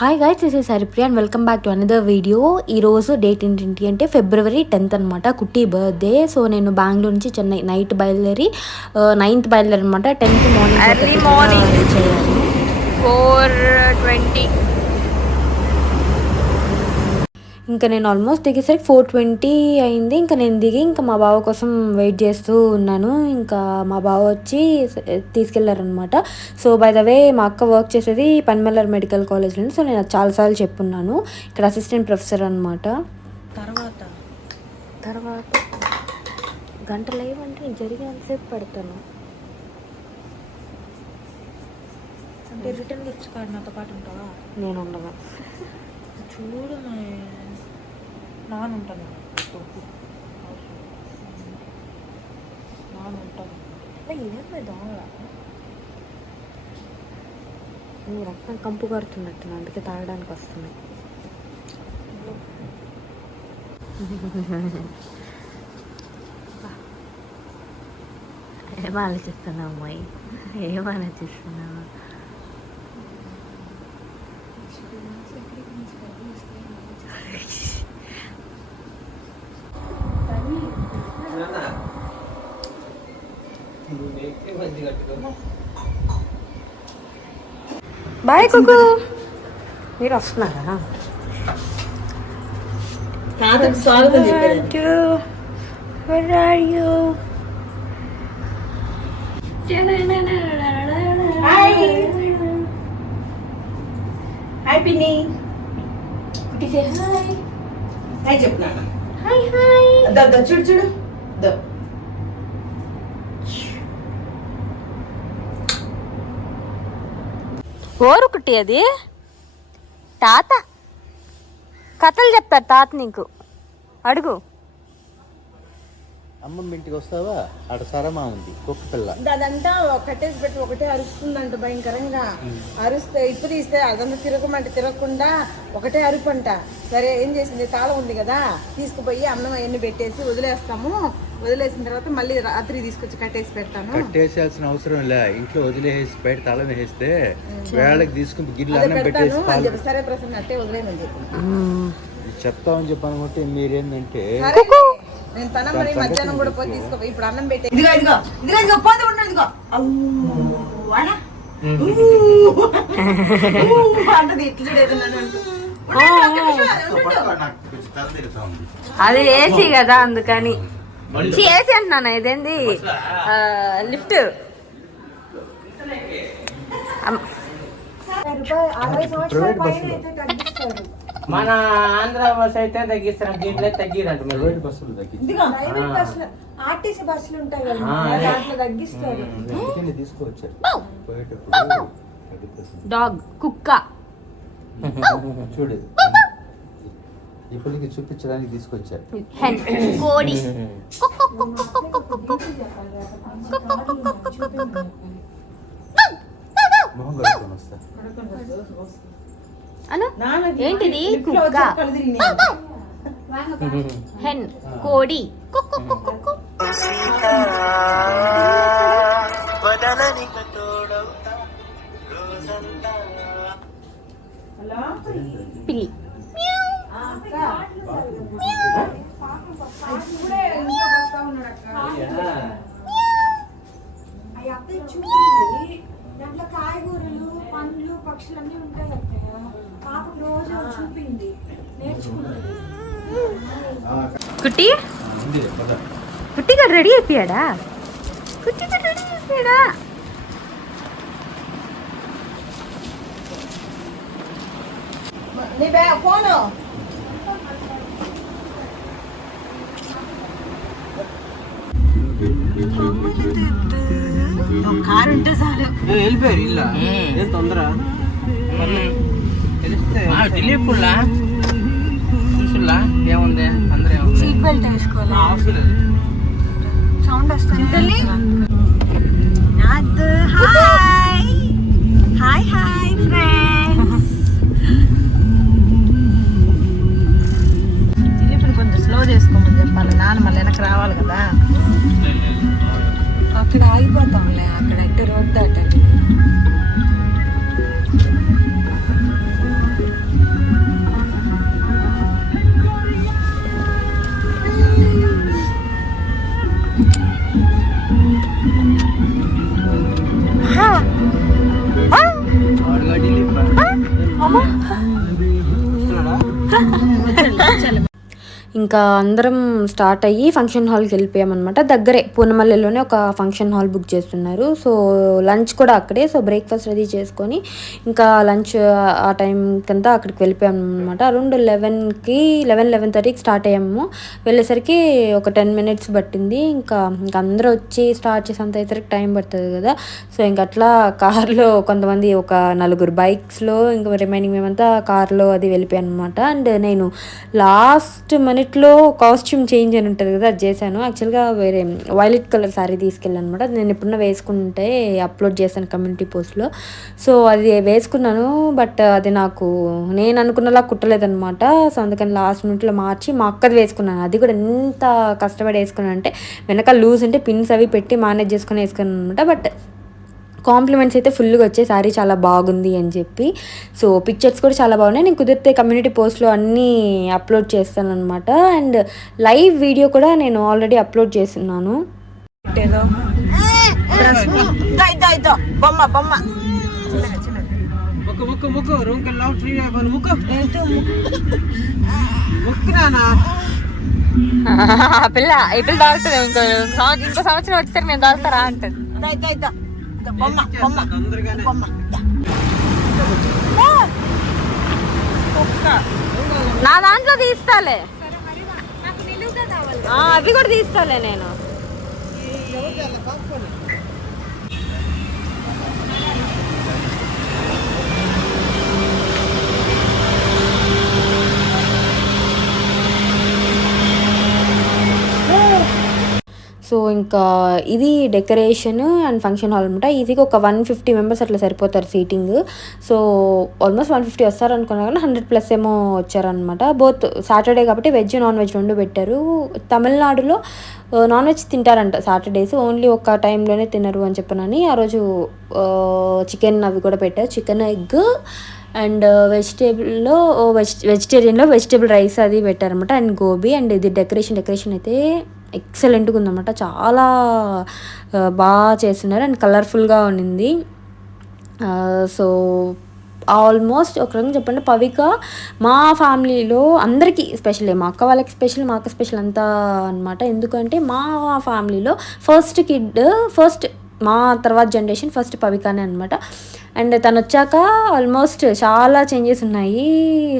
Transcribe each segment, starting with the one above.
Hi guys, this is Haripriya and welcome back to another video. ఈరోజు date ఏంటి అంటే February 10th అనమాట, కుట్టి బర్త్డే. సో నేను బెంగళూరు నుంచి చెన్నై నైట్ బయలుదేరి 9th బయలుదేరి అనమాట. 10th మార్నింగ్ రీచ్ అయ్యాను. 4:20. ఇంకా నేను ఆల్మోస్ట్ దిగేసరికి 4:20 అయింది. ఇంకా నేను దిగి ఇంకా మా బావ కోసం వెయిట్ చేస్తూ ఉన్నాను. ఇంకా మా బావ వచ్చి తీసుకెళ్లారనమాట. సో బై ద వే మా అక్క వర్క్ చేసేది పన్మల్లర్ మెడికల్ కాలేజ్లో. సో నేను చాలాసార్లు చెప్పున్నాను, ఇక్కడ అసిస్టెంట్ ప్రొఫెసర్ అనమాట. తర్వాత గంట లేవంటే నేను జరిగినంతసేపు పెడతాను. అంటే రిటర్న్ గిఫ్ట్స్ కార్డ్ నాతో పాటు ఉంటావా? నేను ఉండను. చూడు నాన్న ఉంటాను, నాన్న ఉంటాను. ఏమే దోమలా నీ రక్తం కంపు కారుతున్నట్టు, అందుకే తాగడానికి వస్తున్నాయి. ఏం ఆలోచిస్తున్నావు అమ్మాయి, ఏం ఆలోచిస్తున్నావు? బాయ్ కుకు, మీరు వస్తున్నారా? స్వాగతం చెప్పారు. Where are you? హాయ్ పిన్ని, హాయ్ చెప్పు. Hi hi. చూడు చూడు. ఓరు కుట్టి, అది తాత కథలు చెప్తారు. తాత నీకు అడుగు. అమ్మమ్మ ఇంటికి వస్తావా? అక్కడ సరమా ఉంది, కుక్క పిల్ల. అదంతా కట్టేసి పెట్టి ఒకటే అరుస్తుందంట భయంకరంగా. అరుస్తే ఇప్పుడు తీస్తే అదంతా తిరగమంటే తిరగకుండా ఒకటే అరుపంట. సరే ఏం చేసింది, తాళం ఉంది కదా, తీసుకుపోయి అన్నం అవన్నీ పెట్టేసి వదిలేస్తాము. వదిలేసిన తర్వాత మళ్ళీ రాత్రి తీసుకొచ్చి కట్టేసి పెడతాను. కట్టేసాల్సిన అవసరం లే, ఇంట్లో వదిలేసి బయట తాళం వేస్తే వేళకి తీసుకుని గిన్నెలు అన్నం పెట్టేసి సరే ప్రసన్న అట్టే వదిలేమని చెప్పి చెప్తామని చెప్పి అనుకుంటే మీరేంటంటే నేను తన మరి మధ్యాహ్నం కూడా పోయి తీసుకో. ఇప్పుడు అన్నం పెట్టే ఇదిగో పోతే ఉండదు. ఇదిగో అంటది ఇట్లు చూడేది. అది ఏసీ కదా, అందుకని ఏసీ అంటున్నాను. ఇదేంది లిఫ్ట్. మన ఆంధ్ర బస్ అయితే తగ్గిస్తారు, దీంట్లో తగ్గిరంట. ఆర్టీసీ బస్సులు ఉంటాయి కదా, దాంట్లో తగ్గిస్తారు. తీసుకొచ్చారు డాగ్, కుక్క. చూడు, ఇప్పటికి చూపించడానికి తీసుకొచ్చారు. కోడి, మొహం కడుక్కొని వస్తా. ఏంటిది? కుక్క, హెన్, కోడి. పిల్లి. దాంట్లో కాయగూరలు, పండ్లు, పక్షులన్నీ ఉంటాయి అత్తయ్య. పాప రోజు చూపింది, నేర్చుకుంటుంది. కుట్టి, కుట్టిగా రెడీ అయిపోయాడా? కుట్టిగా రెడీ అయిపోయాడా? నీ ఫోను కారు ఉంటే చాలు. వెళ్ళిపోయారు ఇల్లా, ఏం తొందర తెలియకుండా చూసులా ఏముంది. అందరూ సీట్ బెల్ట్ వేసుకోవాలి. సౌండ్ వస్తుంది. Hi hi friends. ఇప్పుడు కొంచెం స్లో చేసుకోమని చెప్పాలి, నాన్న మళ్ళీ వెనక్కి రావాలి కదా. అక్కడ ఆగిపోతాంలే, అక్కడ రోడ్ దాటాలి. ఇంకా అందరం స్టార్ట్ అయ్యి ఫంక్షన్ హాల్కి వెళ్ళిపోయామన్నమాట. దగ్గరే పూనమల్లెలోనే ఒక ఫంక్షన్ హాల్ బుక్ చేస్తున్నారు. సో లంచ్ కూడా అక్కడే. సో బ్రేక్ఫాస్ట్ రెడీ చేసుకొని ఇంకా లంచ్ ఆ టైంకంతా అక్కడికి వెళ్ళిపోయాం అనమాట. అరౌండ్ 11:30కి స్టార్ట్ అయ్యాము. వెళ్ళేసరికి ఒక 10 minutes పట్టింది. ఇంకా అందరూ వచ్చి స్టార్ట్ చేసేంత అయ్యేసరికి టైం పడుతుంది కదా. సో ఇంక అట్లా కార్లో కొంతమంది ఒక 4 బైక్స్లో, ఇంకా రిమైనింగ్ మేమంతా కార్లో అది వెళ్ళిపోయాను అనమాట. అండ్ నేను లాస్ట్ మినిట్లో కాస్ట్యూమ్ చేంజ్ అని ఉంటుంది కదా, అది చేశాను. యాక్చువల్గా వేరే వైలెట్ కలర్ శారీ తీసుకెళ్ళాను అనమాట. నేను ఎప్పుడన్నా వేసుకుంటే అప్లోడ్ చేశాను కమ్యూనిటీ పోస్ట్లో. సో అది వేసుకున్నాను, బట్ అది నాకు నేను అనుకున్నలా కుట్టలేదనమాట. సో అందుకని లాస్ట్ మినిట్లో మార్చి మా అక్కది వేసుకున్నాను. అది కూడా ఎంత కష్టపడి వేసుకున్నాను అంటే వెనకాల లూజ్ ఉంటే పిన్స్ అవి పెట్టి మేనేజ్ చేసుకుని వేసుకున్నాను అనమాట. బట్ కాంప్లిమెంట్స్ అయితే ఫుల్గా వచ్చే శారీ చాలా బాగుంది అని చెప్పి. సో పిక్చర్స్ కూడా చాలా బాగున్నాయి. నేను కుదిరితే కమ్యూనిటీ పోస్ట్లో అన్నీ అప్లోడ్ చేస్తాను అనమాట. అండ్ లైవ్ వీడియో కూడా నేను ఆల్రెడీ అప్లోడ్ చేస్తున్నాను. పిల్ల ఇప్పుడు తాగుతుంది. ఇంకో సంవత్సరం వచ్చేసరికి నేను తాగుతారా అంటది. నా దాంట్లో తీస్తాలే, అవి కూడా తీస్తాలే నేను. సో ఇంకా ఇది డెకరేషన్ అండ్ ఫంక్షన్ హాల్ అనమాట. ఈజీగా ఒక 150 members అట్లా సరిపోతారు సీటింగ్. సో ఆల్మోస్ట్ 150 వస్తారు అనుకున్నా కానీ 100+ ఏమో వచ్చారనమాట. బోత్ సాటర్డే కాబట్టి వెజ్ నాన్ వెజ్ రెండు పెట్టారు. తమిళనాడులో నాన్ వెజ్ తింటారంట సాటర్డేస్, ఓన్లీ ఒక టైంలోనే తినరు అని చెప్పనని ఆ రోజు చికెన్ అవి కూడా పెట్టారు. చికెన్, ఎగ్ అండ్ వెజిటేరియన్లో వెజిటేబుల్ రైస్ అది పెట్టారనమాట. అండ్ గోబీ. అండ్ ఇది డెకరేషన్ అయితే ఎక్సలెంట్గా ఉందన్నమాట. చాలా బాగా చేస్తున్నారు అండ్ కలర్ఫుల్గా ఉండింది. సో ఆల్మోస్ట్ ఒక రకంగా చెప్పండి, పవిక మా ఫ్యామిలీలో అందరికీ స్పెషల్, మా అక్క వాళ్ళకి స్పెషల్, మా అక్క స్పెషల్ అంతా అనమాట. ఎందుకంటే మా ఫ్యామిలీలో ఫస్ట్ మా తర్వాత జనరేషన్ ఫస్ట్ పవికానే అనమాట. అండ్ తను వచ్చాక ఆల్మోస్ట్ చాలా చేంజెస్ ఉన్నాయి.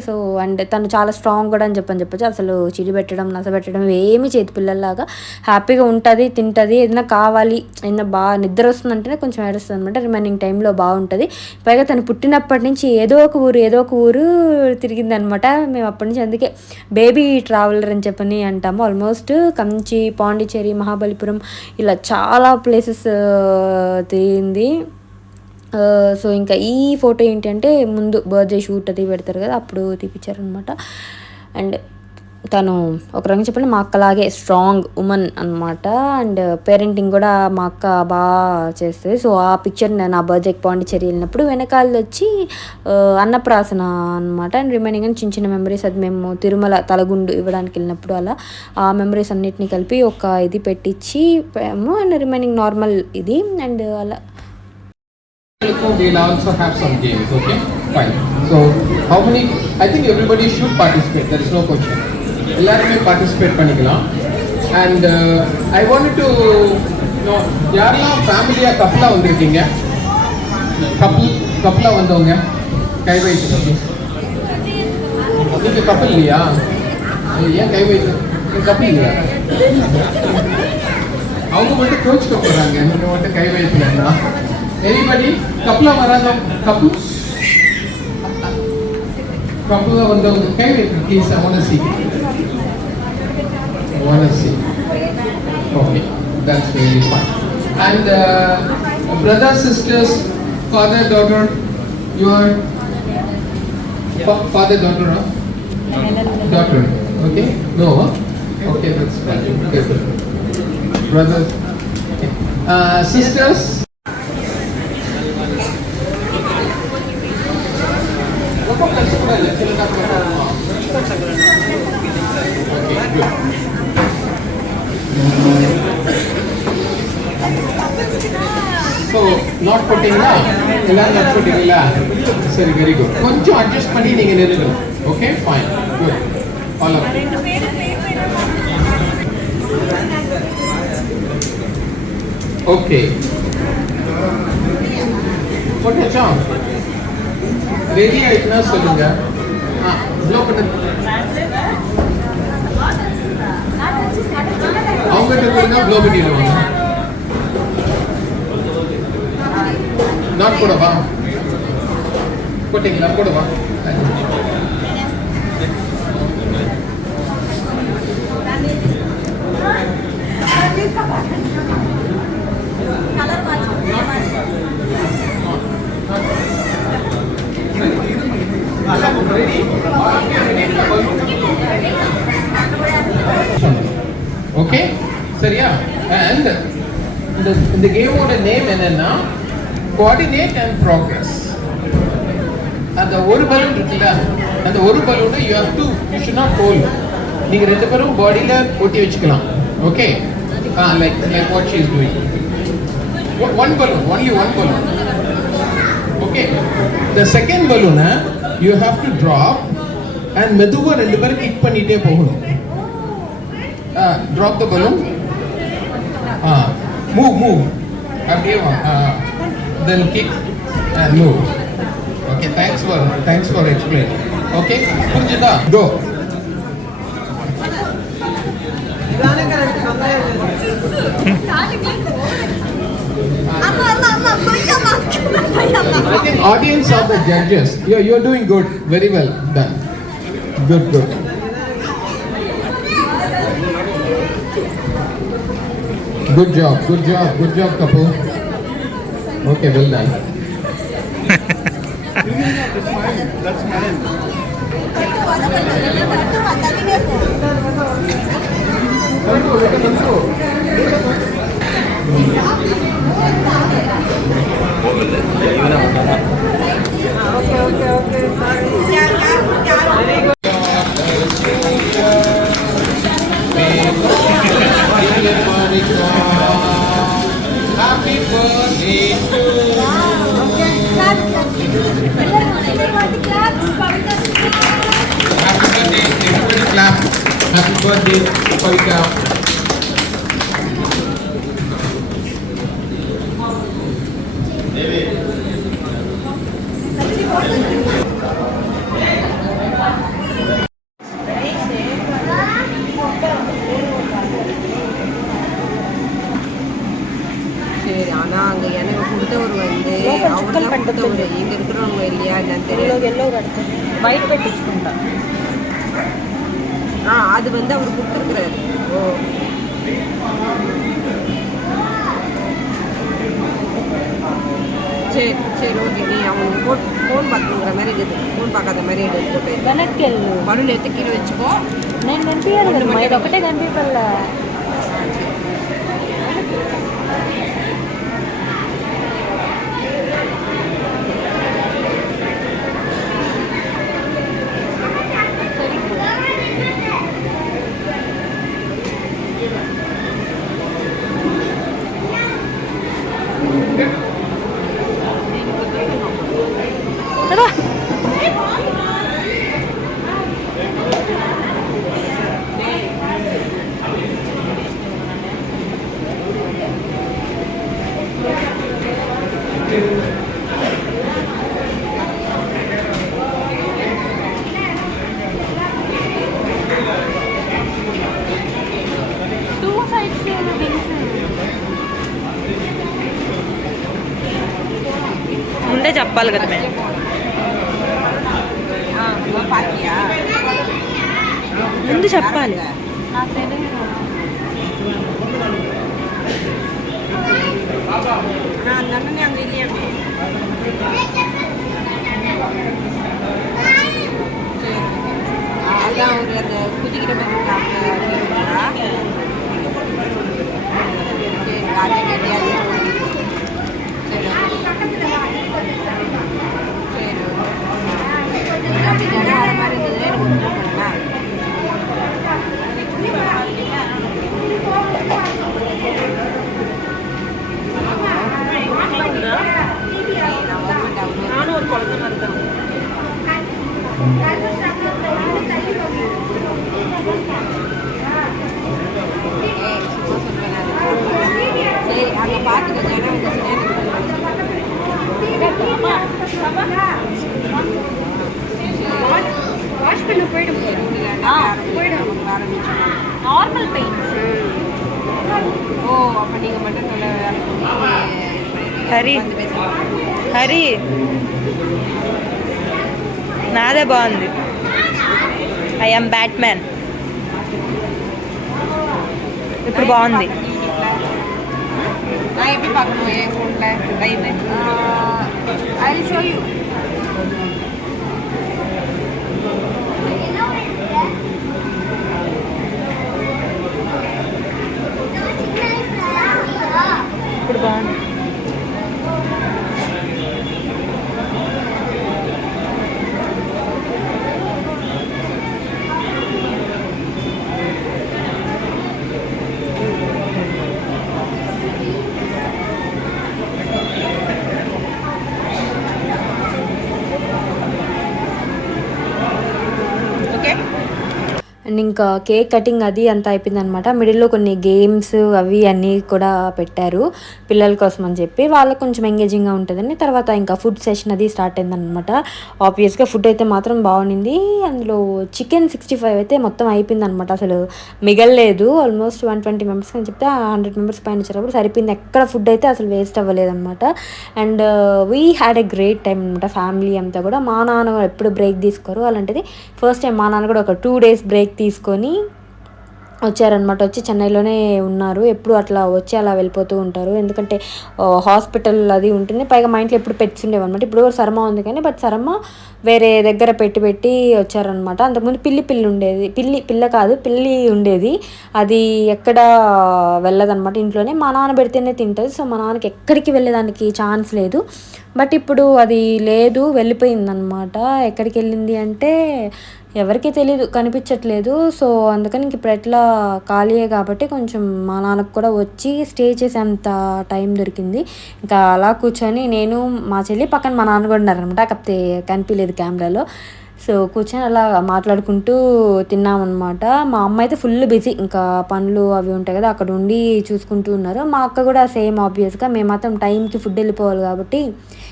సో అండ్ తను చాలా స్ట్రాంగ్ కూడా అని చెప్పచ్చు. అసలు చిడి పెట్టడం, నస పెట్టడం ఏమీ చేతి పిల్లల్లాగా హ్యాపీగా ఉంటుంది, తింటుంది. ఏదైనా కావాలి, ఏదైనా బాగా నిద్ర వస్తుందంటేనే కొంచెం ఏడుస్తుంది అనమాట. రిమైనింగ్ టైంలో బాగుంటుంది. పైగా తను పుట్టినప్పటి నుంచి ఏదో ఒక ఊరు తిరిగింది అనమాట. మేము అప్పటి నుంచి అందుకే బేబీ ట్రావెలర్ అని చెప్పని అంటాము. ఆల్మోస్ట్ కంచి, పాండిచ్చేరి, మహాబలిపురం ఇలా చాలా ప్లేసెస్ తిరిగింది. సో ఇంకా ఈ ఫోటో ఏంటంటే ముందు బర్త్డే షూట్ అది పెడతారు కదా, అప్పుడు తీపిచ్చారనమాట. అండ్ తను ఒక రకంగా చెప్పండి మా అక్కలాగే స్ట్రాంగ్ ఉమెన్ అనమాట. అండ్ పేరెంటింగ్ కూడా మా అక్క బాగా చేస్తుంది. సో ఆ పిక్చర్ నేను ఆ బర్త్డేకి పాండిచ్చేరి వెళ్ళినప్పుడు వెనకాల వచ్చి అన్నప్రాసన అనమాట. అండ్ రిమైనింగ్ అని చిన్న మెమరీస్, అది మేము తిరుమల తలగుండు ఇవ్వడానికి వెళ్ళినప్పుడు అలా ఆ మెమరీస్ అన్నిటిని కలిపి ఒక ఇది పెట్టించి అండ్ రిమైనింగ్ నార్మల్ ఇది. అండ్ అలా we'll also have some games, okay? Fine. So, how many? I think everybody should participate. There is no question. எல்லாருமே participate பண்ணிக்கலாம். And I wanted to know, யாரெல்லாம் ஃபேமிலியா கப்பலா வந்திருக்கீங்க? கப்பலா வந்தவங்க கை வைத்துங்க. நீங்க கப்பல் இல்லையா? ஏன் கை வைத்து? கப்பல் இல்லையா? அவங்க மட்டும் கோச்சுக்க போறாங்க. நீங்க மட்டும் கை வைத்துனா. Anybody? Couple of Marana couple? Couple of the please, I want to see. Okay, that's really fun. And brothers, sisters, father, daughter, your father, daughter, huh? Daughter, okay? No, huh? Okay, that's fine. Okay. Brothers, okay. Sisters. So not போட்டிங்களா, எல்லாரும் not போட்டிங்களா? சரி, very good. கொஞ்சம் adjust பண்ணி நீங்கள் நிறுத்தணும். Okay, fine, good. All of okay. போட்டாச்சா? Ready ஆயிட்டுனா சொல்லுங்க. ப்ளோ பண்ணு. அவங்ககிட்ட கொடுங்க, ப்ளோ பண்ணிடுவாங்க. நாட் போடவா? போட்டீங்களா? போடவா? ஓகே, சரியா? அண்ட் இந்த கேமோட நேம் என்னன்னா கோஆர்டினேட் அண்ட் ப்ராக்ரஸ். அந்த ஒரு பலூன் இருக்குல்ல, அந்த ஒரு பலூனை யூ ஷுட் நாட் ஹோல்ட். நீங்க ரெண்டு பேரும் பாடியில ஒட்டி வச்சுக்கலாம். Okay, like what she is doing. One balloon, only one balloon. Okay, the second பலூனை you have to drop and மெதுவாக ரெண்டு பேரும் கிக் பண்ணிட்டே போகணும். Drop the balloon. மூவ் அப்படியே then kick and move. Okay, thanks for explaining. Okay, புரிஞ்சுதா? Go. I think audience are the judges. You're doing good, very well done. Good. Good job, couple. Okay, well done. That's mine. Happy birthday to you. Happy birthday, everybody clap. Happy birthday, Kavita. சரி, ஆனா அங்க எனக்கு கொடுத்தவர் வந்து அவர் தான் கொடுத்தவர். இங்க இருக்கிறவங்க இல்லையா என்னன்னு தெரியல. బయట పెట్టించుకుంటా. அது வந்து அவர் கொடுத்துருக்குறாரு. சரி ஓகே. நீ அவங்க ஃபோன் பார்த்துங்கிற மாதிரி இருக்குது. ஃபோன் பார்க்காத மாதிரி எடுத்து போட்டு వెనక్కి వెళ్ళు. பலூன் எடுத்து கீழே వச்சுకో. నేను కనిపించాను కదా, ఇది ఒకటే కనిపించలే. ముందే చెప్పాలి కదా మేము. ముందు చెప్పాలి. அண்ணனே அங்கே இல்லையா? அதான் அவர் அந்த குதிக்கிட்ட அங்கே பார்த்துக்க ஜனம் வாஷ் பண்ண போயிடும் நார்மல் பெயின். ஓ அப்போ நீங்கள் மட்டும் சொல்ல హరి హరి నాదే బాగుంది. I am Batman. ఇప్పుడు బాగుంది. நான் எப்படி பார்க்கணும் என் ஃபோனில் live I will show you. ఇప్పుడు బాగుంది. అండ్ ఇంకా కేక్ కటింగ్ అది అంతా అయిపోయింది అనమాట. మిడిల్లో కొన్ని గేమ్స్ అవి అన్నీ కూడా పెట్టారు పిల్లల కోసం అని చెప్పి, వాళ్ళకి కొంచెం ఎంగేజింగ్గా ఉంటుందని. తర్వాత ఇంకా ఫుడ్ సెషన్ అది స్టార్ట్ అయిందనమాట. ఆబ్వియస్గా ఫుడ్ అయితే మాత్రం బాగుండింది. అందులో చికెన్ 65 అయితే మొత్తం అయిపోయింది అనమాట. అసలు మిగలలేదు. ఆల్మోస్ట్ 120 మెంబర్స్ అని చెప్తే 100 మెంబర్స్ పైన వచ్చేటప్పుడు సరిపోయింది. ఎక్కడ ఫుడ్ అయితే అసలు వేస్ట్ అవ్వలేదన్నమాట. And we had a great time అనమాట. ఫ్యామిలీ అంతా కూడా. మా నాన్న ఎప్పుడు బ్రేక్ తీసుకోరు, అలాంటిది ఫస్ట్ టైం మా నాన్న కూడా ఒక 2 days బ్రేక్ తీసుకొని వచ్చారనమాట. వచ్చి చెన్నైలోనే ఉన్నారు. ఎప్పుడు అట్లా వచ్చి అలా వెళ్ళిపోతూ ఉంటారు. ఎందుకంటే హాస్పిటల్ అది ఉంటుంది. పైగా మా ఇంట్లో ఎప్పుడు పెట్స్ ఉండేవన్నమాట. ఇప్పుడు సరమ ఉంది కానీ బట్ సరమ వేరే దగ్గర పెట్టి వచ్చారనమాట. అంతకుముందు పిల్లి ఉండేది. పిల్ల కాదు పిల్లి ఉండేది. అది ఎక్కడ వెళ్ళదన్నమాట. ఇంట్లోనే మా నాన్న పెడితేనే తింటుంది. సో మా నాన్నకి ఎక్కడికి వెళ్ళేదానికి ఛాన్స్ లేదు. బట్ ఇప్పుడు అది లేదు, వెళ్ళిపోయిందనమాట. ఎక్కడికి వెళ్ళింది అంటే ఎవరికీ తెలీదు, కనిపించట్లేదు. సో అందుకని ఇంక ఇప్పుడు ఎట్లా ఖాళీయే కాబట్టి కొంచెం మా నాన్నకు కూడా వచ్చి స్టే చేసేంత టైం దొరికింది. ఇంకా అలా కూర్చొని నేను మా చెల్లి పక్కన మా నాన్న కూడా ఉన్నారనమాట. కాకపోతే కనిపించలేదు కెమెరాలో. సో కూర్చొని అలా మాట్లాడుకుంటూ తిన్నామన్నమాట. మా అమ్మ అయితే ఫుల్ బిజీ, ఇంకా పనులు అవి ఉంటాయి కదా అక్కడ ఉండి చూసుకుంటూ ఉన్నారు. మా అక్క కూడా సేమ్ ఆబ్వియస్గా. మేము మాత్రం టైంకి ఫుడ్ వెళ్ళిపోవాలి కాబట్టి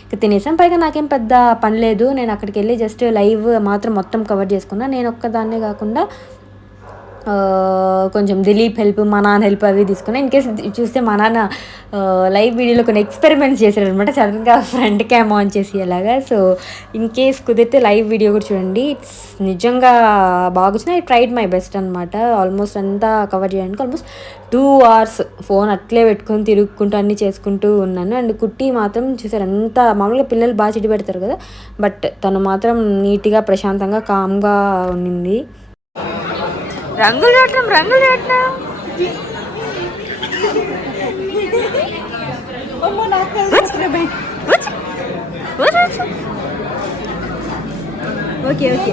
ఇక తినేసాం. పైగా నాకేం పెద్ద పని లేదు. నేను అక్కడికి వెళ్ళి జస్ట్ లైవ్ మాత్రం మొత్తం కవర్ చేసుకున్నా. నేను ఒక్కదాన్నే కాకుండా కొంచెం దిలీప్ హెల్ప్, మా నాన్న హెల్ప్ అవి తీసుకున్నాను. ఇన్ కేస్ చూస్తే మా నాన్న లైవ్ వీడియోలో కొన్ని ఎక్స్పెరిమెంట్స్ చేశారనమాట. సడన్గా ఫ్రంట్ క్యామ్ ఆన్ చేసి అలాగా. సో ఇన్ కేస్ కుదిరితే లైవ్ వీడియో కూడా చూడండి. ఇట్స్ నిజంగా బాగా వచ్చింది. ఐ ట్రైడ్ మై బెస్ట్ అనమాట. ఆల్మోస్ట్ అంతా కవర్ చేయడానికి ఆల్మోస్ట్ 2 hours ఫోన్ అట్లే పెట్టుకొని తిరుగుకుంటూ అన్నీ చేసుకుంటూ ఉన్నాను. అండ్ కుట్టి మాత్రం చూసారు అంతా, మామూలుగా పిల్లలు బాగా చిడి పెడతారు కదా, బట్ తను మాత్రం నీట్గా ప్రశాంతంగా కామ్గా ఉండింది. రంగులు రాట్నం ఓకే ఓకే.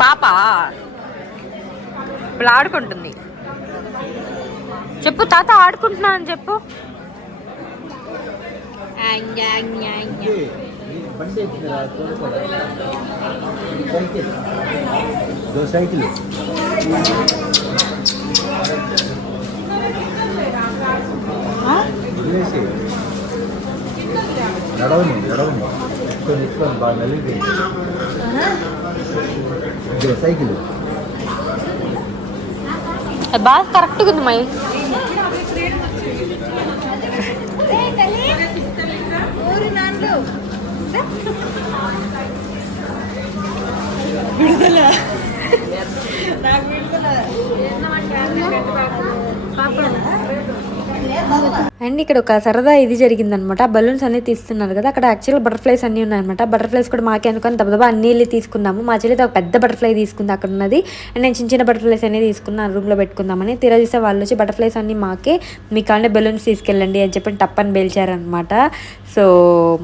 పాప ఇప్పుడు ఆడుకుంటుంది. చెప్పు తాత ఆడుకుంటున్నా అని చెప్పు. సైకిల్ నడవని బాగా నలిగిపోయింది. సైకిల్ బాగా కరెక్ట్గా ఉంది మై. అండ్ ఇక్కడ ఒక సరదా ఇది జరిగిందనమాట. బలూన్స్ అన్నీ తీస్తున్నారు కదా, అక్కడ యాక్చువల్గా బటర్ఫ్లైస్ అన్నీ ఉన్నాయన్నమాట. బటర్ఫ్లైస్ కూడా మాకే అనుకొని దెబ్బ అన్నీ వెళ్ళి తీసుకున్నాము. మా చెల్లితో ఒక పెద్ద బటర్ఫ్లై తీసుకుంది అక్కడ ఉన్నది, అండ్ నేను చిన్న చిన్న బటర్ఫ్లైస్ అన్నీ తీసుకున్నాను రూమ్లో పెట్టుకుందామని. తీరా చూస్తే వాళ్ళు వచ్చి బటర్ఫ్లైస్ అన్నీ మాకే, మీకు కావాలంటే బెలూన్స్ తీసుకెళ్ళండి అని చెప్పి టప్పని పేల్చారనమాట. సో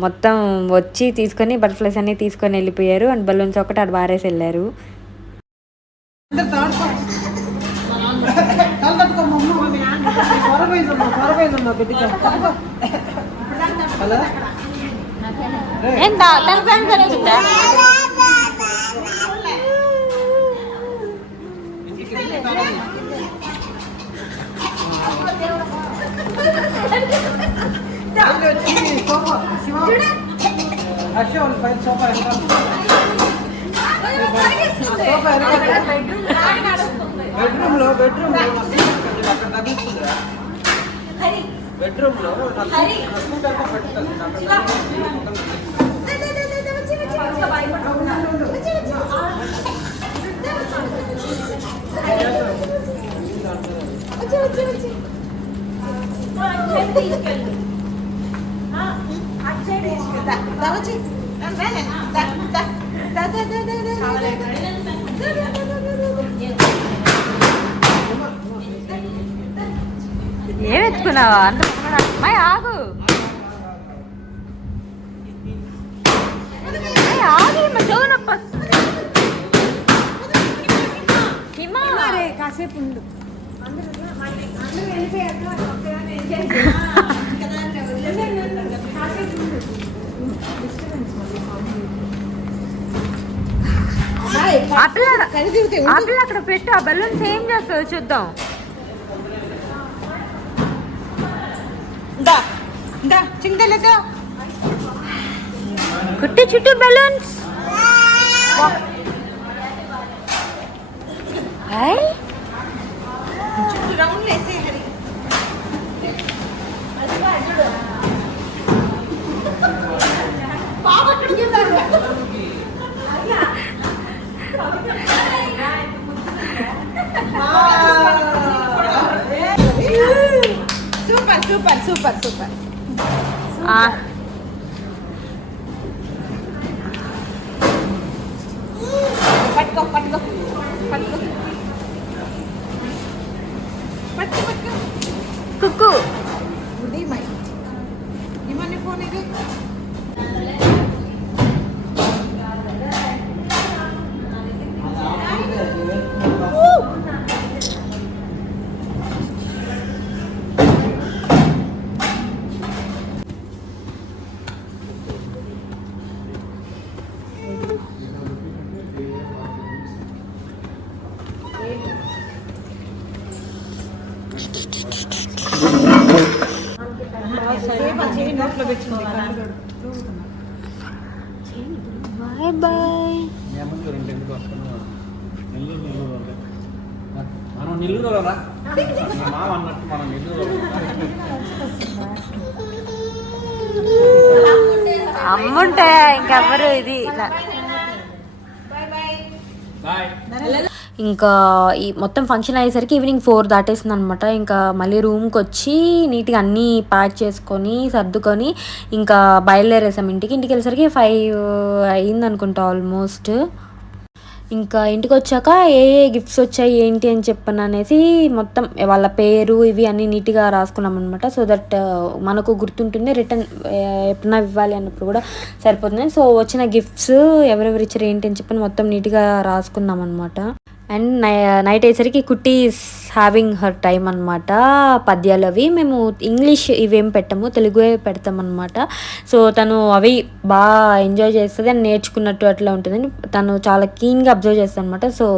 మొత్తం వచ్చి తీసుకొని బటర్ఫ్లైస్ అన్నీ తీసుకొని వెళ్ళిపోయారు, అండ్ బెలూన్స్ ఒకటి అక్కడ బారేసి వెళ్ళారు. ఏమెత్తుకున్నావా అంత అమ్మాయి? ఆగు ఆగి మా చోనప్ప కాసేపు ఉండు. ఆ పిల్ల అక్కడ పెట్టు, ఆ బెలూన్స్ ఏం చేస్తావు చూద్దాం. కుట్టి చుట్టూ balloons. Super super super super. పట్టుకో పట్టుకో పట్టుకో పట్టుకో పట్టుకో. కుక్కు ఇవన్నీ ఫోన్ ఇది. Bye bye. అమ్ముంటే ఇంకెవరు ఇది ఇంకా ఈ మొత్తం ఫంక్షన్ అయ్యేసరికి ఈవినింగ్ 4 దాటేసింది అనమాట. ఇంకా మళ్ళీ రూమ్కి వచ్చి నీట్గా అన్నీ ప్యాక్ చేసుకొని సర్దుకొని ఇంకా బయలుదేరేసాం ఇంటికి వెళ్ళేసరికి 5 అయింది అనుకుంటా ఆల్మోస్ట్. ఇంకా ఇంటికి వచ్చాక ఏ గిఫ్ట్స్ వచ్చాయి ఏంటి అని చెప్పను అనేసి మొత్తం వాళ్ళ పేరు ఇవి అన్నీ నీట్గా రాసుకున్నాం అనమాట. సో దట్ మనకు గుర్తుంటుంది, రిటర్న్ ఎప్పుడన్నా ఇవ్వాలి అన్నప్పుడు కూడా సరిపోతుంది. సో వచ్చిన గిఫ్ట్స్ ఎవరెవరు ఇచ్చారు ఏంటి అని చెప్పని మొత్తం నీట్గా రాసుకున్నాం అనమాట. అండ్ నైట్ అయ్యేసరికి కుట్టి ఈస్ హ్యావింగ్ హర్ టైమ్ అనమాట. పద్యాలు అవి మేము ఇంగ్లీష్ ఇవేం పెట్టము, తెలుగువే పెడతామన్నమాట. సో తను అవి బాగా ఎంజాయ్ చేస్తుంది అండ్ నేర్చుకున్నట్టు అట్లా ఉంటుందని తను చాలా కీన్గా అబ్జర్వ్ చేస్తుంది అనమాట. సో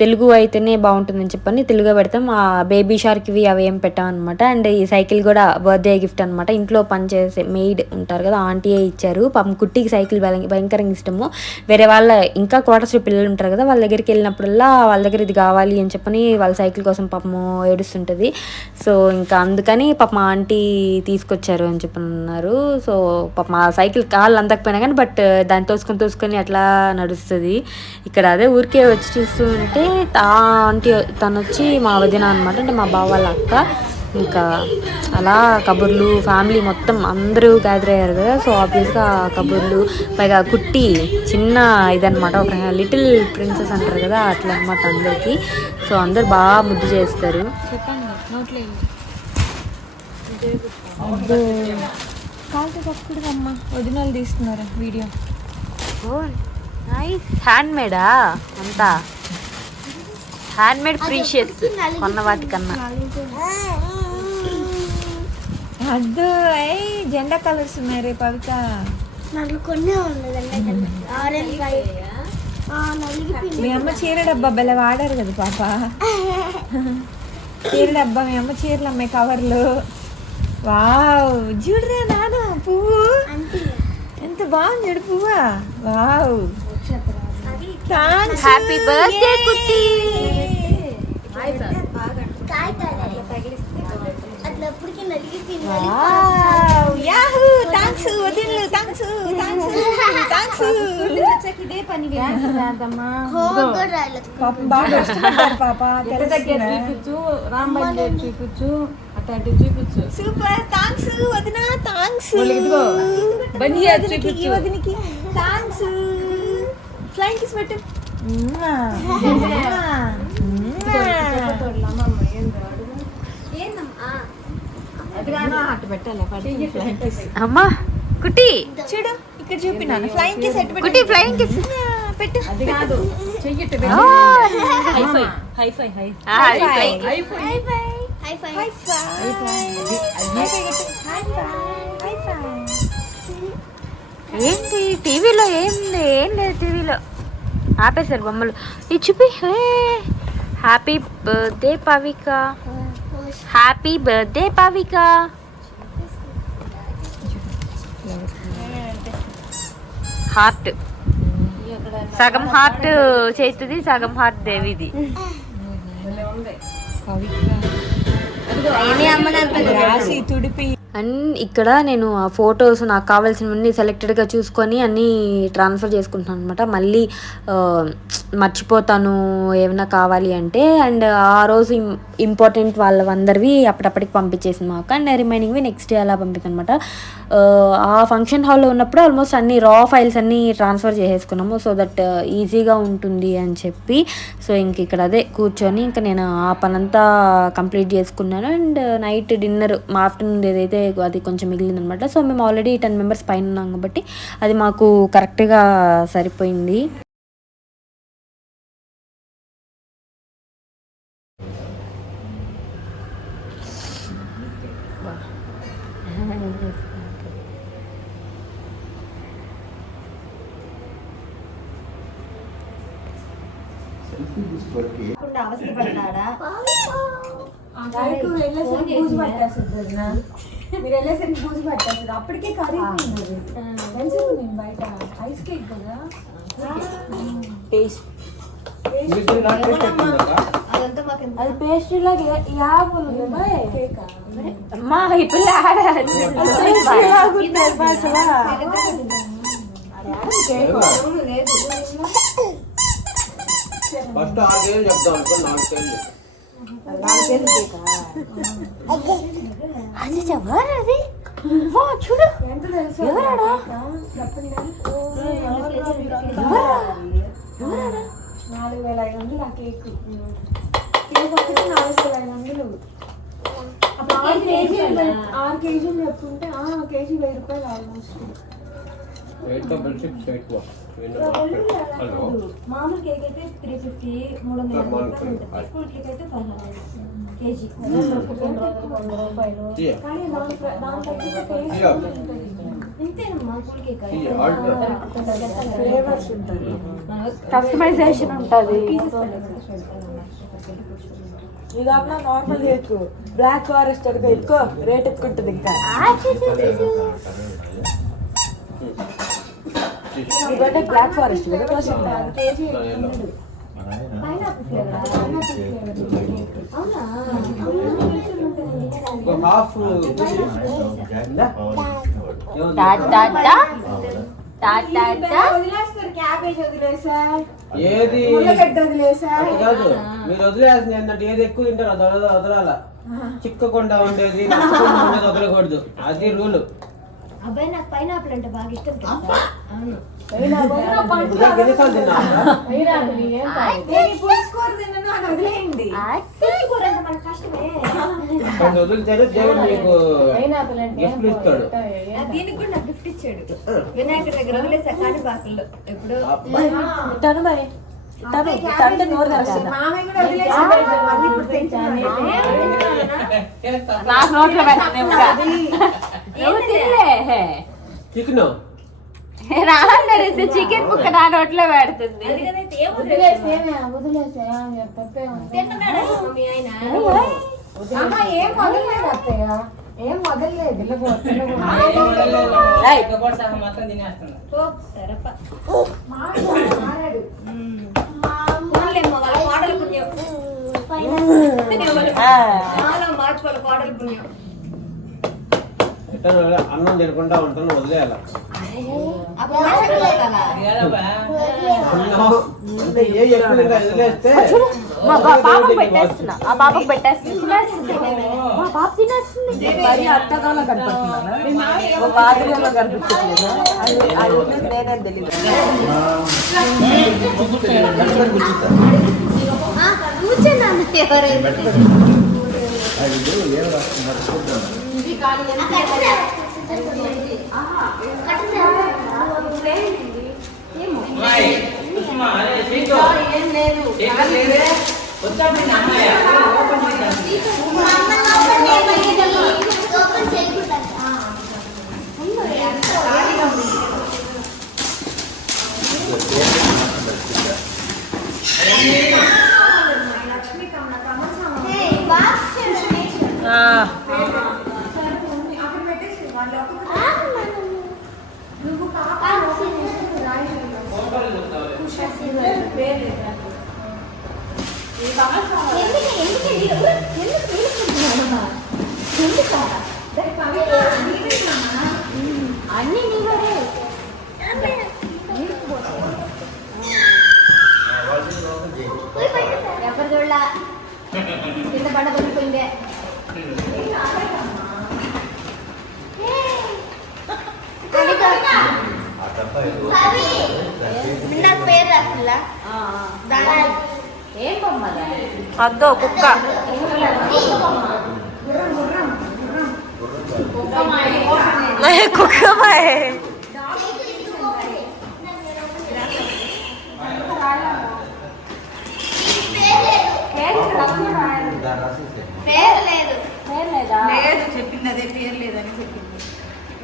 తెలుగు అయితేనే బాగుంటుందని చెప్పని తెలుగుగా పెడతాం. ఆ బేబీ షార్క్వి అవి ఏం పెట్టామన్నమాట. అండ్ ఈ సైకిల్ కూడా బర్త్డే గిఫ్ట్ అనమాట. ఇంట్లో పనిచేసే మెయిడ్ ఉంటారు కదా, ఆంటీయే ఇచ్చారు. పాపం కుట్టికి సైకిల్ భయంకరంగా ఇష్టము. వేరే వాళ్ళ ఇంకా క్వార్టర్స్ పిల్లలు ఉంటారు కదా, వాళ్ళ దగ్గరికి వెళ్ళినప్పుడల్లా వాళ్ళ దగ్గర ఇది కావాలి అని చెప్పని వాళ్ళ సైకిల్ కోసం పాపము ఏడుస్తుంటుంది. సో ఇంకా అందుకని పాపం ఆంటీ తీసుకొచ్చారు అని చెప్పని అన్నారు. సో పాపం ఆ సైకిల్ కాళ్ళు అందకపోయినా కానీ బట్ దాన్ని తోసుకొని అట్లా నడుస్తుంది. ఇక్కడ అదే ఊరికే వచ్చి చూస్తూ ఉంటే ఆంటీ తను వచ్చి మా వదిన అనమాట, అంటే మా బావ వాళ్ళ అక్క. ఇంకా అలా కబుర్లు ఫ్యామిలీ మొత్తం అందరూ గ్యాదర్ అయ్యారు కదా. సో ఆబ్వియస్గా కబుర్లు, పైగా కుట్టి చిన్న ఇదనమాట, ఒక లిటిల్ ప్రిన్సెస్ అంటారు కదా అట్లా అనమాట అందరికీ. సో అందరు బాగా ముద్దు చేస్తారు. అమ్మ వదినాలు తీస్తున్నారు వీడియో. హ్యాండ్ మేడా అంతా, హ్యాండ్ మేడ్ ప్రీషియస్ కొన్న వాటికన్నా. అద్దు జెండా కలర్స్ ఉన్నాయి రేపు అవిత. మీ అమ్మ చీర డబ్బా బెల్ల వాడారు కదా పాప. చీర డబ్బా మీ అమ్మ చీరలు అమ్మాయి కవర్లు. వావ్ చూడరా నాన్న పువ్వు ఎంత బాగుంది చూడు పువ్వా. వావ్ హ్యాపీ బర్త్డే కుట్టి. సూపర్ థాంక్స్ వదినా. థాంక్స్ వదినికి. థాంక్స్ ఫ్లైంగ్ కిస్ పెట్టు. అమ్మా కుట్టి చూడు ఇక్కడ చూపినాను ఫ్లైంగ్ కిస్ ఎట్టు కుట్టి ఫ్లైయింగ్ కిస్ పెట్టు. అది కాదు చెయ్యట్టు ఏంటి టీవీలో ఏం లేదు, టీవీలో ఆపేశారు బొమ్మలు. ఇది చూపి. Happy birthday Pavika, happy birthday Pavika. Heart సగం హార్ట్ చేస్తుంది, సగం హార్ట్ దేవిది. రాసి తుడిపి. అండ్ ఇక్కడ నేను ఆ ఫొటోస్ నాకు కావాల్సినవన్నీ సెలెక్టెడ్గా చూసుకొని అన్నీ ట్రాన్స్ఫర్ చేసుకుంటున్నాను అనమాట. మళ్ళీ మర్చిపోతాను ఏమైనా కావాలి అంటే. అండ్ ఆ రోజు ఇంపార్టెంట్ వాళ్ళందరివి అప్పటికి పంపించేసింది మాకు. అండ్ రిమైనింగ్వి నెక్స్ట్ డే అలా పంపింది అనమాట. ఆ ఫంక్షన్ హాల్లో ఉన్నప్పుడు ఆల్మోస్ట్ అన్ని రా ఫైల్స్ అన్నీ ట్రాన్స్ఫర్ చేసేసుకున్నాము, సో దట్ ఈజీగా ఉంటుంది అని చెప్పి. సో ఇంక ఇక్కడ అదే కూర్చొని ఇంకా నేను ఆ పనంతా కంప్లీట్ చేసుకున్నాను. అండ్ నైట్ డిన్నర్ మా ఆఫ్టర్నూన్ ఏదైతే అది కొంచెం మిగిలిందనమాట. సో మేము ఆల్రెడీ 10 మెంబర్స్ పైన ఉన్నాం కాబట్టి అది మాకు కరెక్ట్గా సరిపోయింది. మీరు వెళ్ళేసరికి బూజు పట్టేస్తుంది. అప్పటికే కరిగిపోయింది బయట ఐస్ కేక్ కదా. అది పేస్ట్రీ లాగా అమ్మా ఈ పిల్ల ఫస్ట్ 6 కేజీలు చెప్తాం అనుకో, 4 కేజీలు. అది ఎవరది? చూడు ఎంత తెలుసు ఎవరాడా? చెప్పండి. 4500 ఆ కేక్. కేక్ ఒకటి 4500. 6 కేజీలు చెప్పుకుంటే కేజీ 1000 రూపాయలు ఆల్మోస్ట్. మామూలు కేక్ అయితే 350, 300 రూపాయలు ఉంటుంది. ఫుల్ కేక్ అయితే 500 కేజీ. 100 రూపాయలు. కానీ ఇంతేనమ్మా ఫుల్ కేక్. ఫ్లేవర్స్ ఉంటుంది, కస్టమైజేషన్ ఉంటుంది. ఇది అన్న నార్మల్ కేక్. బ్లాక్ ఫారెస్ట్ అడిగా ఎక్కువ రేట్ ఎక్కువ ఉంటుంది. ఇంకా ఇదంటే బ్లాక్ ఫారెస్ట్ కదా కేజీ 800. Pineapple flavour. అవునా? హాఫ్ వదిలేస్తారు. క్యాబేజ్ వదిలేసారు, ఏది ఉల్లగడ్డ వదిలేసారు. కాదు, మీరు వదిలేయాల్సింది ఏంటంటే ఏది ఎక్కువ తింటారు అది వదలాల. చిక్కకుండా ఉండేది నచ్చకుండా ఉండేది వదలకూడదు, అది రూల్. అబ్బాయి నాకు పైనాపిల్ అంటే బాగా ఇష్టం తెలుసా? అవును. ఎన్నిసార్లు తిన్నావా? పులుసుకూర అంటే మనకు కష్టమే. కొన్ని వదిలితేనే దేవుడు నీకు గిఫ్ట్లు ఇస్తాడు. దీనికి కూడా నాకు గిఫ్ట్ ఇచ్చాడు వినాయకుడి దగ్గర వదిలేసా కానీ బాకుల్లో ఎప్పుడు ఇట్టాను బాయ్ ఇట్టాను ఇట్టాంటే నోరు తెరచాను నాకు నోట్లో చికెన్ చికెన్ ముక్క నా నోట్లో పెడుతుంది. ఏం వదలలేదు అత్తయ్య, ఏం వదలలేదు. మొత్తం తినేస్తున్నా. మోడల్ పుణ్యం మార్చుకోవాలి మోడల్ పుణ్యం. అన్నం తినకుండా ఉంటాను వదిలేయాల. ఏ ఎక్కువ వదిలేస్తే మా బాబుకి పెట్టేస్తున్నా, ఆ బాబుకి పెట్టేస్తున్నా. మా బాబు తినేస్తుంది. అట్టగాలో కనపడుతున్నాను, బాధలో కనిపించట్లేదు. అది నేనే తెలియదు. అన్ని నీవరే ఎవరు చూడలా కింద బండ దొరికిపోయిందే. పేరు రాసిల్లా ఏం బొమ్మ అద్దో కుక్క కుక్కమాయే పేరు లేదు. లేదు చెప్పింది అదే, పేరు లేదని చెప్పింది.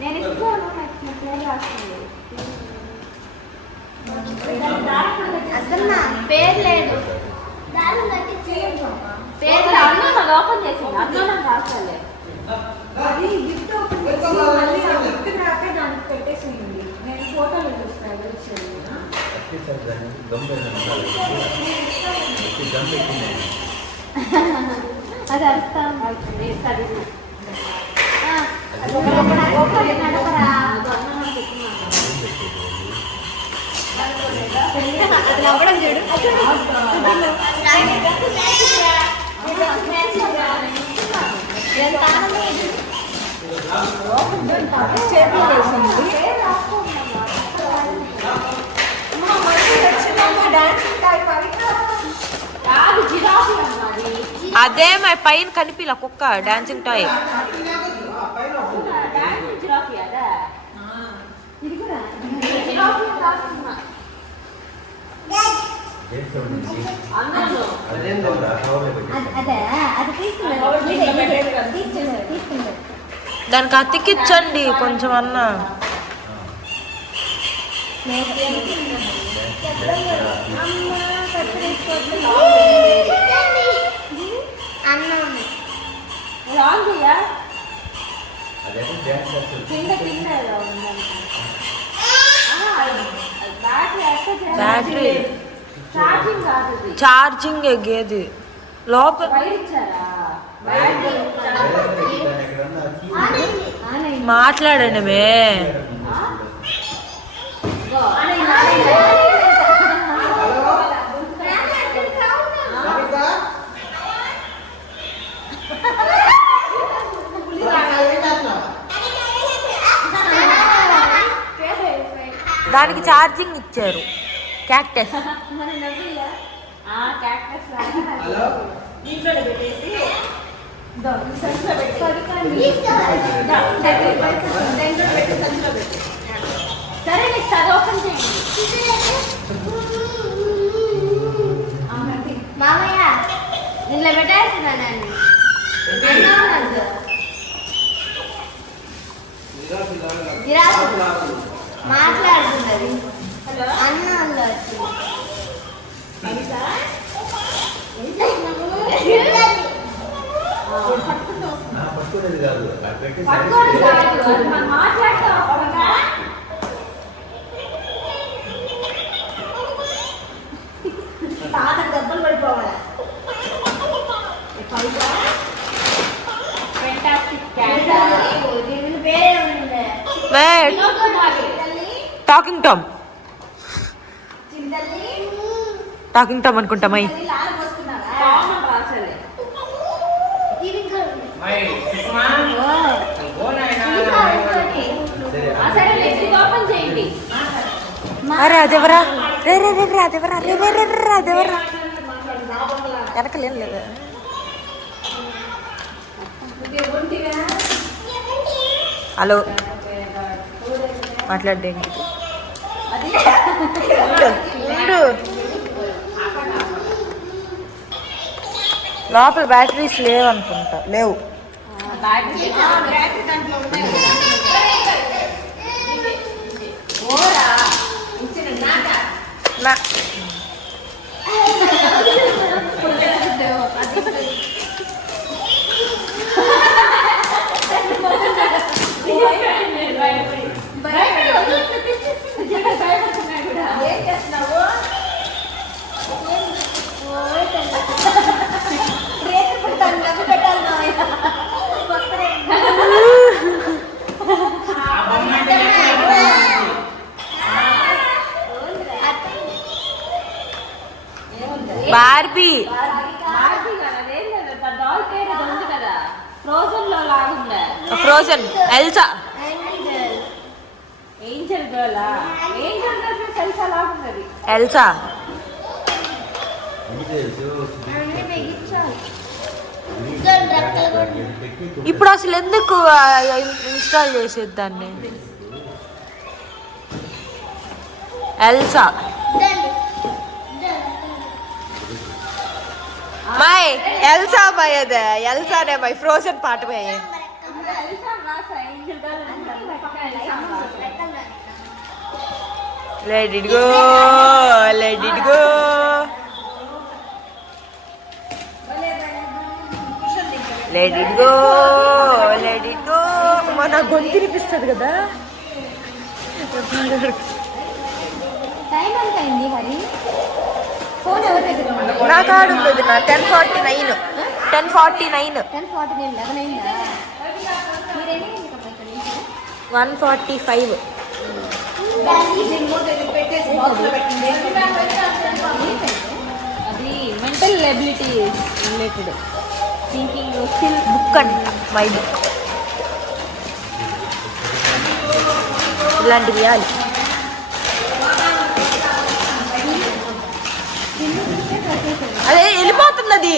నేను ఇస్తాను, నాకు పేరు రాస్తుంది. అద్దమ్మా పేరు లేదు. పేరు ఓపెన్ చేసింది అన్న రాస్తాలే. అది గిఫ్ట్ ఓపెన్ చేసి మళ్ళీ ఆ గిఫ్ట్ రాక దానికి పెట్టేసింది. నేను ఫోటోలు చూస్తాను అది అరుస్తాను. అది నవ్వడం చూడు. ఎంత ఆనందం. చేతులు వేసింది. అదే మా పైన కనిపిలా కుక్క డాన్సింగ్ టాయ్. అదే అది తీసుకున్నారు. దానికి అతికిచ్చండి కొంచెం అన్నా. బ్యాటరీ ఛార్జింగ్ ఎగ్గేది లోపల మాట్లాడండి మే. దానికి ఛార్జింగ్ ఇచ్చారు. క్యాక్టస్ దీంట్లో పెట్టేసి సరే నీకు చదవకం చేయండి మామయ్య ఇంట్లో పెట్టేస్తున్నాను మాట్లాడుతున్నది అన్న వచ్చింది పట్టుకునేది కాదు పెట్టేసి తాత దెబ్బలు పడిపోవాలి. Talking Tom అనుకుంటామై. అరే అదెవరా రే రే రే అదెవరా రే రే రే రే అదెవరా వెనకలేం లేదా హలో మాట్లాడదే లోపల బ్యాటరీస్ లేవు అనుకుంటా. లేవు. బార్బీ ఫ్రోజన్ ఎల్సా ఎల్సా ఇప్పుడు అసలు ఎందుకు ఇన్స్టాల్ చేసేది దాన్ని? ఎల్సా మై ఎల్సా మై అదే ఎల్సానే మై ఫ్రోజన్ పాట my. Let it go, let it go. Let it go, let it go. మన గొంతు వినిపిస్తుంది కదా. టైం ఎంత అయింది హరి? ఫోన్ ఎవరి దగ్గర ఉంది? నా కార్డు ఉంది నా 10:49 10:49 10:49 11 అయిందా? మీరేంటి 1:45. అది mental ability related thinking skill book అండి మై బుక్. ఇలాంటివి ఇవ్వాలి. అదే వెళ్ళిపోతుంది అది.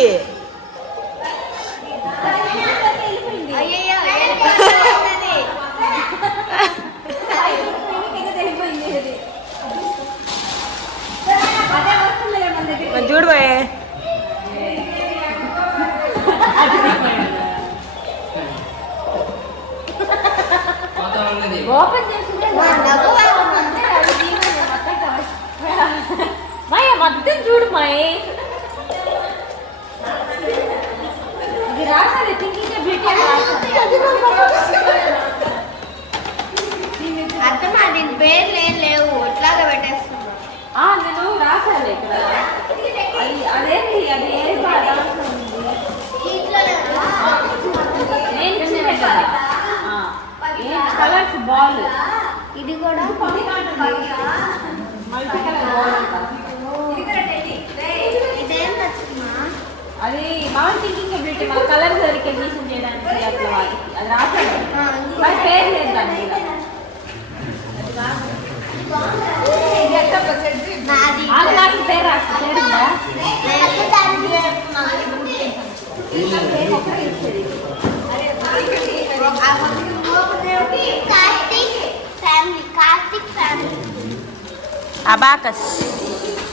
అయ్యయ్యో చూడు ఓపెన్ చేస్తుంటే మొత్తం చూడు మాయ్. ఇది రాసాలి థింకింగ్ ఎబిలిటీ అర్థమా దీని పేర్లు ఏం లేవు ఇట్లాగా పెట్టేస్తున్నా. నేను రాసాలి ఇక్కడ. అది అదేంటి అది ఏ కలర్స్ బాల్. ఇది కూడా మల్టీ కలర్ బాల్ అంట. ఇదేం నచ్చిందా? అది బాగా థింకింగ్ ఎబిలిటీ మన కలర్స్ రికగ్నిషన్ చేయడానికి అట్లా వాటికి అది రాసాలి. మరి పేరు లేదు దానికి. అబాకస్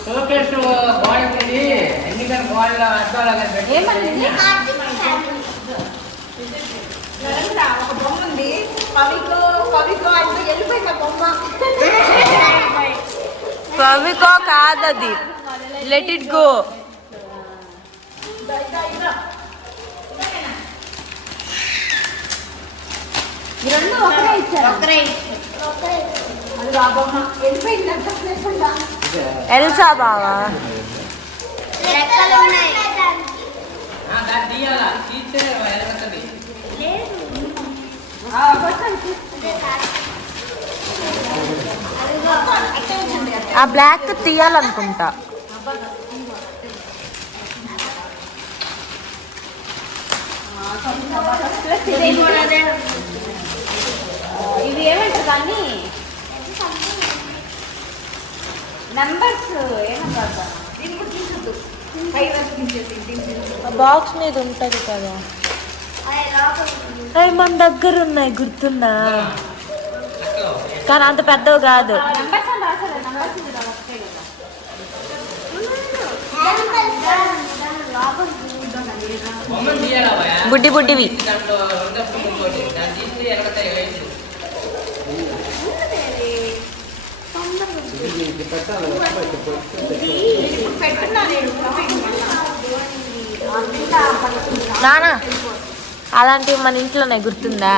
షోకేస్ గోడ ఉంది, ఎందుకంటే గోడలో అద్దాలు కనిపెట్టి ఒక బొమ్మ ఉంది, పవికో అంటే వెళ్ళిపోయిన బొమ్మ. పవికో కాదది, లెట్ ఇట్ గో. ఎల్సా బావా దాన్ని తీయాలా, తీస్తే ఎలగతుంది. ఆ బ్లాక్ తీయాలనుకుంటా. ఇది ఏమంటారు కానీ నంబర్స్ ఏమంటారు బాక్స్ మీద ఉంటది కదా, అవి మన దగ్గర ఉన్నాయి గుర్తుందా, కానీ అంత పెద్దవి కాదు. నంబర్స్ అని రాసారు, నంబర్స్ ఇది వస్తాయి కదా. బొమ్మను తీయాలా భయ? బుడ్డి బుడ్డివి. దాంట్లో రెండు ఇంకోటి దాన్ని తీస్తే ఎలగతాయి లైన్స్. నానా అలాంటివి మన ఇంట్లోనే గుర్తుందా,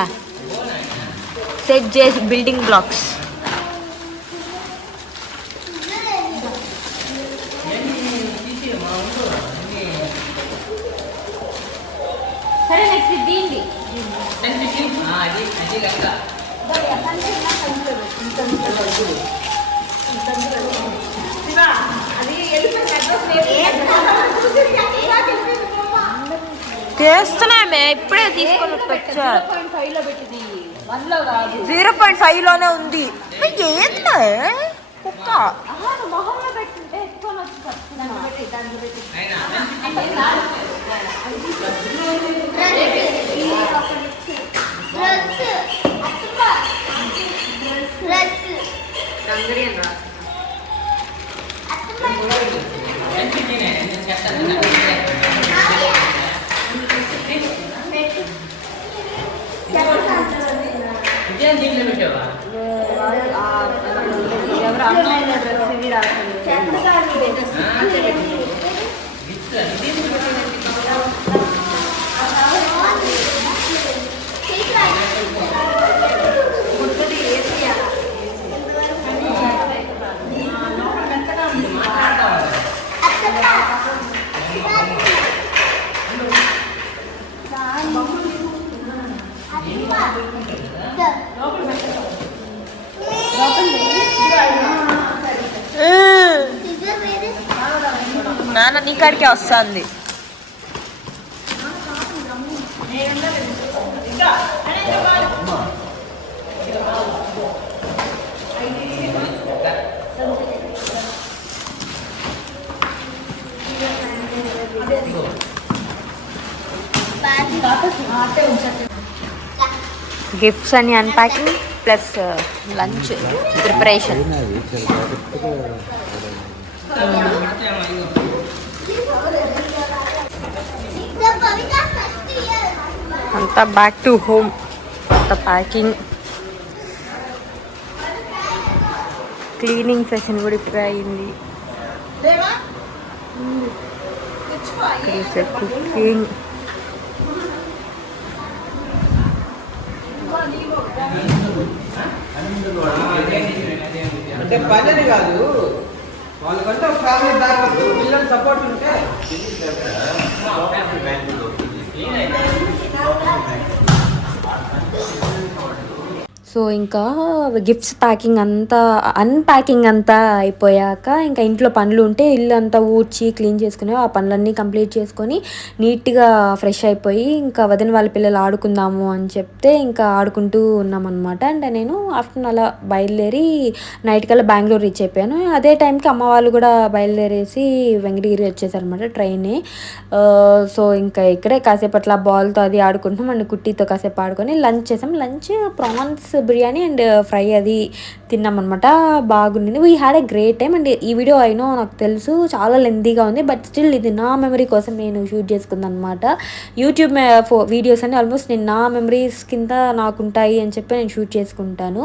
సెట్ చేసి బిల్డింగ్ బ్లాక్స్. సరే నెక్స్ట్ దీన్ని అది లెక్క. చేస్తున్నామే, ఇప్పుడే తీసుకొని వచ్చా. 0.5 లో పెట్టింది, 1 లో కాదు. 0.5 లోనే ఉంది. ఏందా కుక్క? మొహంలో పెట్టుంటే ఎత్తుకొని వచ్చి పెట్టి ఇదేం దీంట్లో పెట్టావా? ఎవరు అమ్మాయిల డ్రెస్ ఇవి రాసింది. నాన్న నీ కాడికే వస్తుంది. గిఫ్ట్స్ అని అన్పాకింగ్ ప్లస్ లంచ్ ప్రిపరేషన్. అంతా బ్యాక్ టు హోమ్, అంత ప్యాకింగ్, క్లీనింగ్ సెషన్ కూడా ఇప్పుడే అయింది. కుకింగ్ అంటే పని కాదు, వాళ్ళకంటే ఒక ఫ్యామిలీ బ్యాక్ పిల్లలు సపోర్ట్ ఉంటే. సో సో ఇంకా గిఫ్ట్స్ ప్యాకింగ్ అంతా అన్ప్యాకింగ్ అంతా అయిపోయాక ఇంకా ఇంట్లో పనులు ఉంటే ఇల్లు అంతా ఊడ్చి క్లీన్ చేసుకుని ఆ పనులన్నీ కంప్లీట్ చేసుకొని నీట్గా ఫ్రెష్ అయిపోయి ఇంకా వదిన వాళ్ళ పిల్లలు ఆడుకుందాము అని చెప్తే ఇంకా ఆడుకుంటూ ఉన్నామన్నమాట. అండ్ నేను ఆఫ్టర్నూన్ అలా బయలుదేరి నైట్ కల్లా బెంగళూరు రీచ్ అయిపోయాను. అదే టైంకి అమ్మ వాళ్ళు కూడా బయలుదేరేసి వెంకటగిరి వచ్చేసారనమాట ట్రైన్ని. సో ఇంకా ఇక్కడే కాసేపు అట్లా బాల్తో అది ఆడుకుంటున్నాం అండ్ కుట్టితో కాసేపు ఆడుకొని లంచ్ చేసాం. Lunch prawns biryani and fry అది తిన్నాం అనమాట. బాగుండింది. We had a great time. And ఈ వీడియో అయినో నాకు తెలుసు చాలా లెంతీగా ఉంది, బట్ స్టిల్ ఇది నా మెమరీ కోసం నేను షూట్ చేసుకుంది అనమాట. యూట్యూబ్ వీడియోస్ అన్ని ఆల్మోస్ట్ నేను నా మెమరీస్ కింద నాకు ఉంటాయి అని చెప్పి నేను షూట్ చేసుకుంటాను.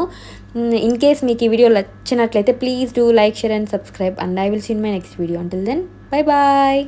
ఇన్ కేస్ మీకు ఈ వీడియో నచ్చినట్లయితే please do like, share and subscribe and I will see in my next video. Until then bye bye.